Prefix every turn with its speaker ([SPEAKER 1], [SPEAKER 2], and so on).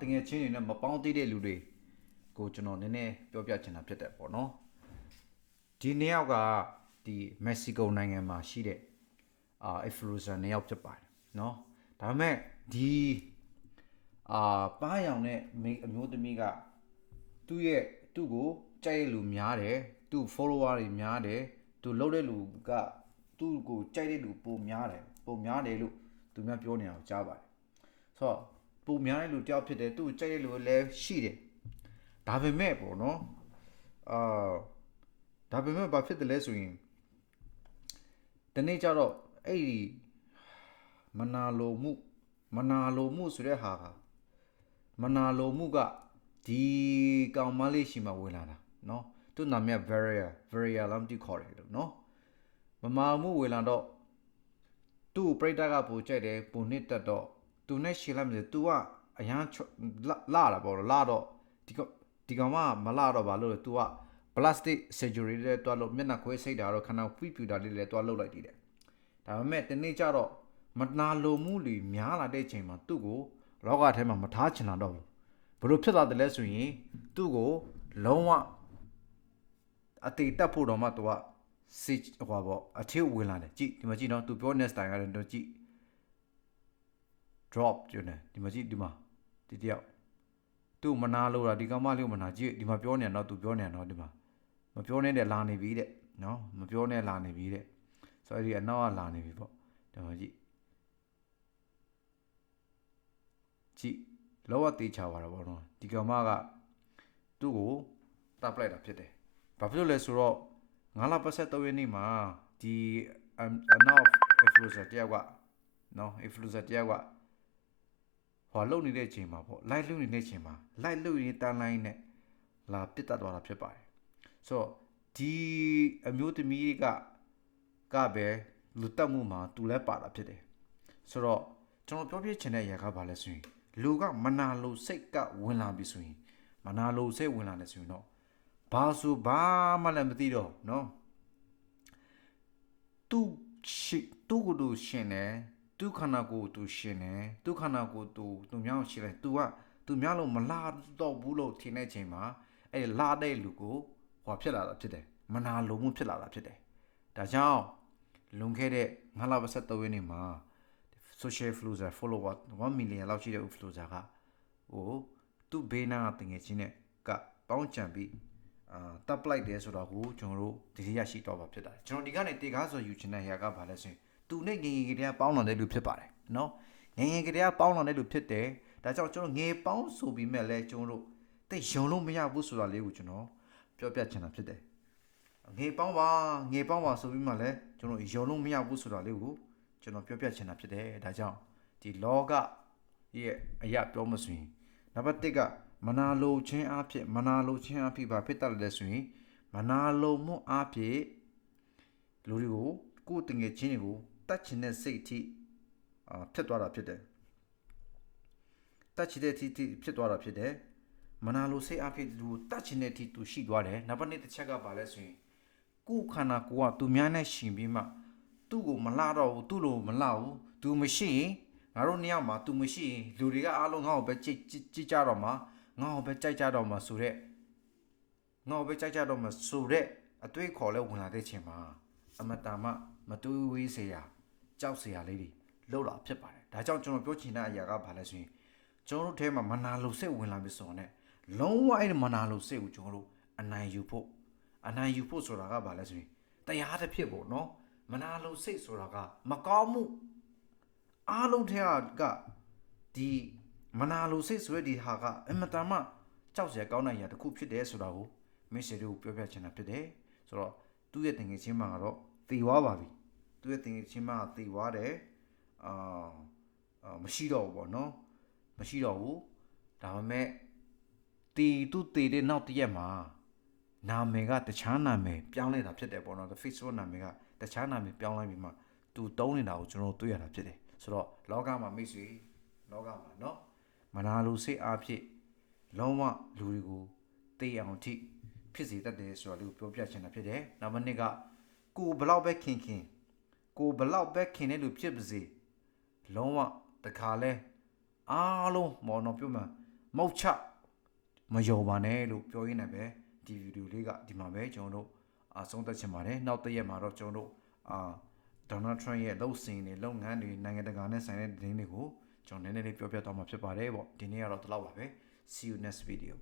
[SPEAKER 1] တကယ်ချင်းတွေနဲ့မပေါင်းသေးတဲ့လူတွေကိုကျွန်တော်နည်းနည်းပြောပြချင်တာဖြစ်တယ်ပေါ့နော်ဒီနှစ်ယောက်ကဒီမက္ကဆီကိုနိုင်ငံမှာရှိတဲ့အာအဖလူဇာနှစ်ယောက်ဖြစ်ပါတယ်နော်ဒါပေမဲ့ဒီအာပါးရောင်တဲ့မိန်းအမျိုးသမီးကသူ့ရဲ့သူ့ကိုကြိုက်တဲ့လူများတယ်သူ့ follower တွေများတယ်သူလှုပ်တဲ့လူကသူ့ကိုကြိုက်တဲ့လူပုံများတယ်ပုံများတယ်လို့သူများပြောနေတာကိုကြားပါတယ်ဆိုတော့ ပုံများတဲ့လူတယောက်ဖြစ်တယ်သူ့ကိုကြိုက်တဲ့လူလည်းရှိတယ်ဒါပေမဲ့ပေါ့နော်အာဒါပေမဲ့ဘာဖြစ်တယ်လဲဆိုရင်ဒီနေ့ကျတော့အဲ့ဒီမနာလိုမှုမနာလိုမှုဆိုတဲ့ဟာကမနာလိုမှုကဒီကောင်မလေးရှိမှဝင်လာတာเนาะသူ့နာမည် Varia Varia လမ်းတိခေါ်တယ်လို့เนาะမမာမှုဝင်လာတော့ သူ့ကိုပြိတ္တကပူကြိုက်တယ်ပူနစ်တက်တော့ သူနဲ့ရှင်းလိုက်မလို့ तू ကအရန်လာတာပေါ့လာတော့ဒီကဒီကောင်ကမလာတော့ဘာလို့လဲ तू က plastic surgery လေးတွားလို့မျက်နှာခွဲစိတ်တာတော့ခဏဖွီးပြူတာလေးလည်းတွားလုလိုက်တည်တယ်ဒါပေမဲ့ဒီနေ့ကျတော့မနာလိုမှုတွေများလာတဲ့ချိန်မှာသူ့ကိုလောကထဲမှာမထားချင်တာတော့ဘူးဘလို့ဖြစ်လာတယ်လဲဆိုရင်သူ့ကိုလုံးဝအတေတက်ဖို့တော့မှသူကစိတ်ဟိုပါပေါ့အထေးဝင်လာတယ်ကြည့်ဒီမှာကြည့်နော်သူပြောနေစတိုင်ကတော့ကြည့် drop ကျနေဒီမှာကြည့်ဒီမှာဒီတယောက်သူ့မနာလို့တာဒီကောင်မလေးကိုမနာကြည့်ဒီမှာပြောနေတော့သူပြောနေတော့ဒီမှာမပြောနေတဲ့လာနေပြီတဲ့နော်မပြောနဲ့လာနေပြီတဲ့ဆိုတော့အဲ့ဒီအနောက်ကလာနေပြီပေါ့ဒီမှာကြည့်ကြည့်လောကတေးချပါတော့ဗောနော်ဒီကောင်မကသူ့ကိုတပ်လိုက်တာဖြစ်တယ်ဘာဖြစ်လို့လဲဆိုတော့ငါးလပတ်ဆက်တော့ရနေ့မှာဒီအနောက် influencer တယောက်ကနော် influencer တယောက်က ဟောလုံနေတဲ့အချိန်မှာပေါ့ live လုပ်နေတဲ့အချိန်မှာ live လုပ်ရင်တန်းလိုင်းနဲ့လာပစ်တတ်သွားတာဖြစ်ပါတယ်ဆိုတော့ဒီအမျိုးသမီးကကပဲလူတက်မှုမှာသူလည်းပါတာဖြစ်တယ်ဆိုတော့ကျွန်တော်ပြောပြချင်တဲ့အရာကဘာလဲဆိုရင်လူကမနာလို့စိတ်ကဝင်လာပြီဆိုရင်မနာလို့စိတ်ဝင်လာတယ်ဆိုရင်တော့ဘာဆိုဘာမှလည်းမသိတော့เนาะသူရှိသူကိုသူရှင်တယ် သူခန္ဓာကိုယ်သူရှင်တယ်သူခန္ဓာကိုယ်သူသူမြောင်းရှင်တယ် तू ကသူမြောင်းလို့မလာတော့ဘူးလို့ထင်တဲ့ချိန်မှာအဲ့ဒီလာတဲ့လူကိုဟောဖြစ်လာတာဖြစ်တယ်မနာလိုမှုဖြစ်လာတာဖြစ်တယ်ဒါကြောင့်လွန်ခဲ့တဲ့ငါးလပတ်ဆက်သုံးရင်းနေမှာ social influencer follower 1 million လောက်ရှိတဲ့ influencer ကဟိုသူ့ဘေးနားကတငယ်ချင်းနဲ့ကပေါင်းကြံပြီးအာတပ်လိုက်တယ်ဆိုတော့ကိုကျွန်တော်တို့ဒီရရှိတော့ပါဖြစ်တာကျွန်တော်ဒီကနေတေကားဆိုယူချင်တဲ့ဟာကဘာလဲဆိုရင် သူနဲ့ငယ်ငယ်ကလေးကပေါင်းလာတဲ့လူဖြစ်ပါတယ်နော်ငယ်ငယ်ကလေးကပေါင်းလာတဲ့လူဖြစ်တယ်ဒါကြောင့်ကျွန်တော်ငယ်ပေါင်းဆိုပြီးမဲ့လဲကျွန်တော်တို့တိတ်ယုံလို့မရဘူးဆိုတာလေးကိုကျွန်တော်ပြောပြချင်တာဖြစ်တယ်ငယ်ပေါင်းပါငယ်ပေါင်းပါဆိုပြီးမှလဲကျွန်တော်ယုံလို့မရဘူးဆိုတာလေးကိုကျွန်တော်ပြောပြချင်တာဖြစ်တယ်ဒါကြောင့်ဒီလောကရဲ့အရာပြောမဆိုရင်နံပါတ်1ကမနာလိုခြင်းအဖြစ်မနာလိုခြင်းအဖြစ်ဘာဖြစ်တတ်လဲဆိုရင်မနာလိုမှုအဖြစ်လူတွေကိုကိုယ်တငယ်ချင်းတွေကို တတ်ချင်တဲ့စိတ်အထိအာဖြစ်သွားတာဖြစ်တယ်တတ်ချင်တဲ့အထိဖြစ်သွားတာဖြစ်တယ်မနာလိုစိတ်အဖြစ်လူတတ်ချင်တဲ့အထိသူရှိသွားတယ်နောက်ပတ်နေ့တစ်ချက်ကပါလဲဆိုရင်ကိုယ်ခန္ဓာကိုယ်ကသူများနဲ့ရှင်ပြီးမှသူ့ကိုမလှတော့ဘူးသူ့လိုမလှဘူးသူမရှိရင်ငါတို့နှစ်ယောက်မှာသူမရှိရင်လူတွေကအားလုံးငါ့ကိုပဲကြိတ်ကြိတ်ကြတော့မှာငါ့ကိုပဲကြိုက်ကြတော့မှာဆိုတော့ငါ့ကိုပဲကြိုက်ကြတော့မှာဆိုတော့အတွေးခေါ်လဲဝင်လာတဲ့ချိန်မှာအမတားမမတူဝေးစေရ ကြောက်စရာလေးတွေလောက်လာဖြစ်ပါတယ်ဒါကြောင့်ကျွန်တော်ပြောချင်တဲ့အရာကဘာလဲဆိုရင်ကျွန်တော်တို့ထဲမှာမနာလိုစိတ်ဝင်လာပြီဆိုတော့လုံးဝအဲ့ဒီမနာလိုစိတ်ကိုကျွန်တော်တို့အနိုင်ယူဖို့အနိုင်ယူဖို့ဆိုတာကဘာလဲဆိုရင်တရားတစ်ဖြစ်ပေါ့နော်မနာလိုစိတ်ဆိုတာကမကောင်းမှုအားလုံးထဲကဒီမနာလိုစိတ်ဆိုရဒီဟာကအမတန်မှကြောက်စရာကောင်းတဲ့အရာတစ်ခုဖြစ်တယ်ဆိုတာကိုမင်းရှင်တို့ပြောပြချင်တာဖြစ်တယ်ဆိုတော့သူ့ရဲ့တငယ်ချင်းမကတော့သေသွားပါပြီ သူ့ရဲ့တင်ငယ်ချင်းမကသေသွားတယ်အာအာမရှိတော့ဘူးပေါ့နော်မရှိတော့ဘူးဒါပေမဲ့တီသူ့တေတဲ့နောက်တစ်ရက်မှာ နာမည်ကတခြားနာမည်ပြောင်းလဲတာဖြစ်တယ်ပေါ့နော် Facebook နာမည်ကတခြားနာမည်ပြောင်းလိုက်ပြီးမှသူတုံးနေတာကိုကျွန်တော်တို့တွေ့ရတာဖြစ်တယ်ဆိုတော့လောကမှာမိတ်ဆွေလောကမှာเนาะမနာလိုစိတ်အားဖြင့်လုံးဝလူတွေကိုတေးအောင်ထိဖြစ်စေတတ်တယ်ဆိုတော့လူပြောပြချင်တာဖြစ်တယ်နောက်တစ်နေ့ကကိုဘလောက်ပဲခင်ခင် ကိုဘလောက်ပဲခင်တဲ့လူဖြစ်ပါစေလုံးဝတခါလဲအားလုံးမော်နော်ပြောမှမောက်ချမယုံပါနဲ့လို့ပြောရင်းနဲ့ပဲဒီဗီဒီယိုလေးကဒီမှာပဲကျွန်တော်တို့အဆုံးသတ်ချင်ပါတယ်နောက်တစ်ရက်မှာတော့ကျွန်တော်တို့အာဒေါ်နယ်ထရန့်ရဲ့လုပ်စဉ်တွေလုပ်ငန်းတွေနိုင်ငံတကာနဲ့ဆိုင်တဲ့သတင်းတွေကိုကျွန်တော်နည်းနည်းလေးပြောပြသွားမှာဖြစ်ပါတယ်ပေါ့ဒီနေ့ကတော့ဒီလောက်ပါပဲ see you next video